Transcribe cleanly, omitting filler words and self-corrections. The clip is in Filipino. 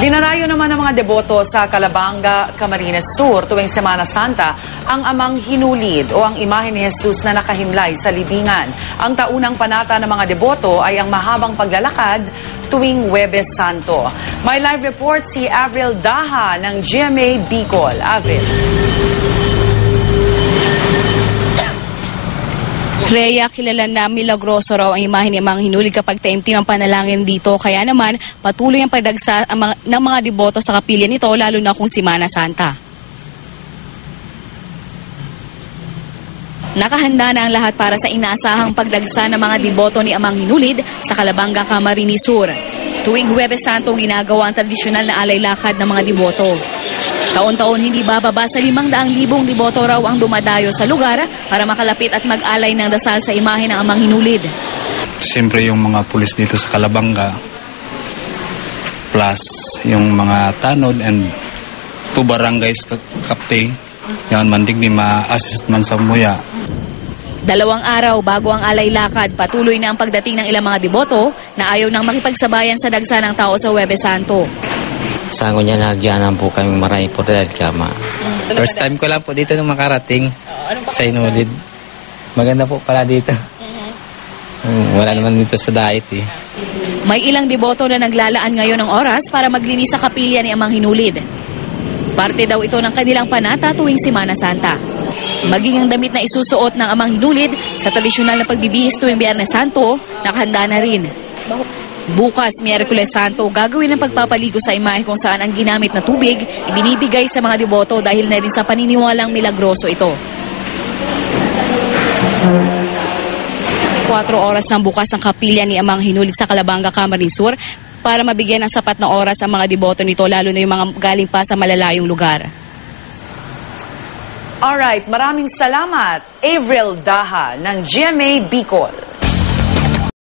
Dinarayo naman ng mga deboto sa Calabanga, Camarines Sur tuwing Semana Santa ang amang hinulid o ang imahe ni Jesus na nakahimlay sa libingan. Ang taunang panata ng mga deboto ay ang mahabang paglalakad tuwing Huwebes Santo. May live report si Avril Daha ng GMA Bicol. Avril. Rhea, kilala na milagroso raw ang imahe ni Amang Hinulid kapag taimtim ang panalangin dito. Kaya naman, patuloy ang pagdagsa ng mga deboto sa kapilya nito, lalo na kung Semana Santa. Nakahanda na ang lahat para sa inaasahang pagdagsa ng mga deboto ni Amang Hinulid sa Calabanga, Camarines Sur. Tuwing Huwebes Santo, ginagawa ang tradisyonal na alay lakad ng mga deboto. Taon-taon hindi bababa sa 500,000 deboto raw ang dumadayo sa lugar para makalapit at mag-alay ng dasal sa imahe ng Amang Hinulid. Siyempre yung mga pulis dito sa Calabanga, plus yung mga tanod and 2 barangays captain, yan mandigdi ma-assist man sa muya. 2 araw bago ang alay lakad, patuloy na ang pagdating ng ilang mga deboto na ayaw nang makipagsabayan sa dagsa ng tao sa Huwebes Santo. Sango niya nagyanan po kami marami po dahil kama. First time ko lang po dito nung makarating sa Hinulid. Maganda po pala dito. Wala naman dito sa diet eh. May ilang deboto na naglalaan ngayon ng oras para maglinis sa kapilya ni Amang Hinulid. Parte daw ito ng kanilang panata tuwing Semana Santa. Maging ang damit na isusuot ng Amang Hinulid sa tradisyonal na pagbibihis tuwing Biyernes Santo, nakahanda na rin. Bukas, Miyerkules Santo, gagawin ang pagpapaligo sa imahe kung saan ang ginamit na tubig ibinibigay sa mga deboto dahil na rin sa paniniwalang milagroso ito. 4 oras ng bukas ang kapilya ni Amang Hinulid sa Calabanga, Camarines Sur para mabigyan ng sapat na oras ang mga deboto nito, lalo na yung mga galing pa sa malalayong lugar. Alright, maraming salamat, Avril Daha ng GMA Bicol.